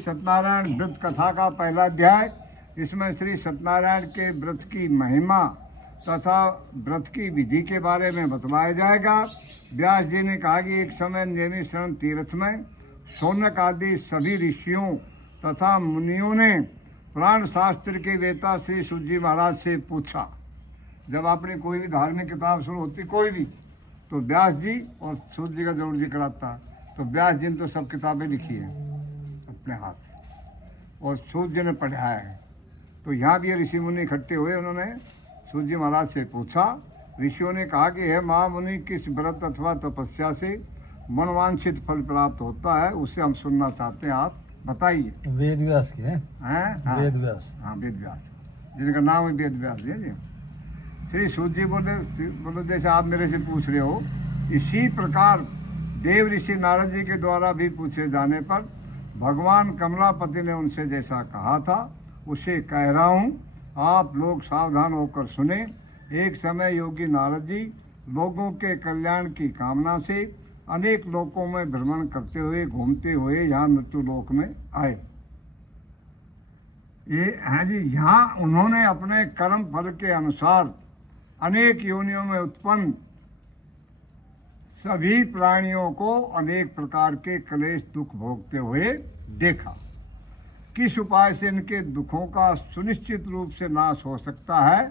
सत्यनारायण व्रत कथा का पहला अध्याय। इसमें श्री सत्यनारायण के व्रत की महिमा तथा व्रत की विधि के बारे में बतलाया जाएगा। व्यास जी ने कहा कि एक समय नैमिषारण्य तीर्थ में शौनक आदि सभी ऋषियों तथा मुनियों ने पुराण शास्त्र के वेता श्री सूत जी महाराज से पूछा। जब आपने कोई भी धार्मिक किताब शुरू होती कोई भी, तो व्यास जी और सूत जी का जरूर जिक्र आता। तो व्यास जी ने तो सब किताबें लिखी हैं अपने हाथ से, और सूत जी ने पढ़ाया है। तो यहाँ भी ऋषि मुनि इकट्ठे हुए, उन्होंने सूत जी महाराज से पूछा। ऋषियों ने कहा कि हे महामुनि, किस व्रत अथवा तपस्या से मनवांछित फल प्राप्त होता है, उसे हम सुनना चाहते हैं, आप बताइए। वेद व्यास के हैं? हाँ, वेद व्यास। हाँ, वेद व्यास, जिनका नाम है वेद व्यास जी। श्री सूत जी बोले जैसे आप मेरे से पूछ रहे हो, इसी प्रकार देव ऋषि नारद जी के द्वारा भी पूछे जाने पर भगवान कमलापति ने उनसे जैसा कहा था उसे कह रहा हूँ, आप लोग सावधान होकर सुने। एक समय योगी नारद जी लोगों के कल्याण की कामना से अनेक लोकों में भ्रमण करते हुए घूमते हुए यहाँ मृत्यु लोक में आए। ये हैं जी, यहाँ उन्होंने अपने कर्म फल के अनुसार अनेक योनियों में उत्पन्न सभी प्राणियों को अनेक प्रकार के क्लेश दुख भोगते हुए देखा। किस उपाय से इनके दुखों का सुनिश्चित रूप से नाश हो सकता है,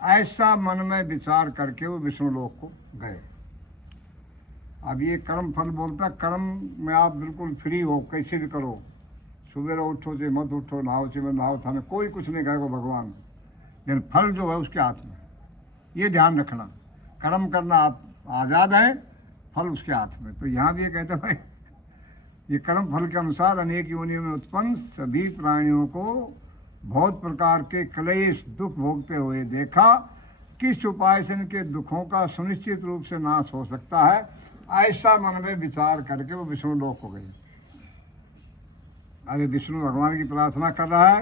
ऐसा मन में विचार करके वो विष्णु लोक को गए। अब ये कर्म फल बोलता, कर्म में आप बिल्कुल फ्री हो, कैसे भी करो, सुबह उठो से मत उठो, नहाओ से नहाओ थाने, कोई कुछ नहीं कहेगा भगवान। लेकिन फल जो है उसके हाथ में, ये ध्यान रखना। कर्म करना आप आज़ाद है, फल उसके हाथ में। तो यहाँ भी ये कहता भाई, ये कर्म फल के अनुसार अनेक योनियों में उत्पन्न सभी प्राणियों को बहुत प्रकार के क्लेश दुख भोगते हुए देखा। किस उपाय से इनके दुखों का सुनिश्चित रूप से नाश हो सकता है, ऐसा मन में विचार करके वो विष्णु लोक को गए। अरे विष्णु भगवान की प्रार्थना कर रहा है।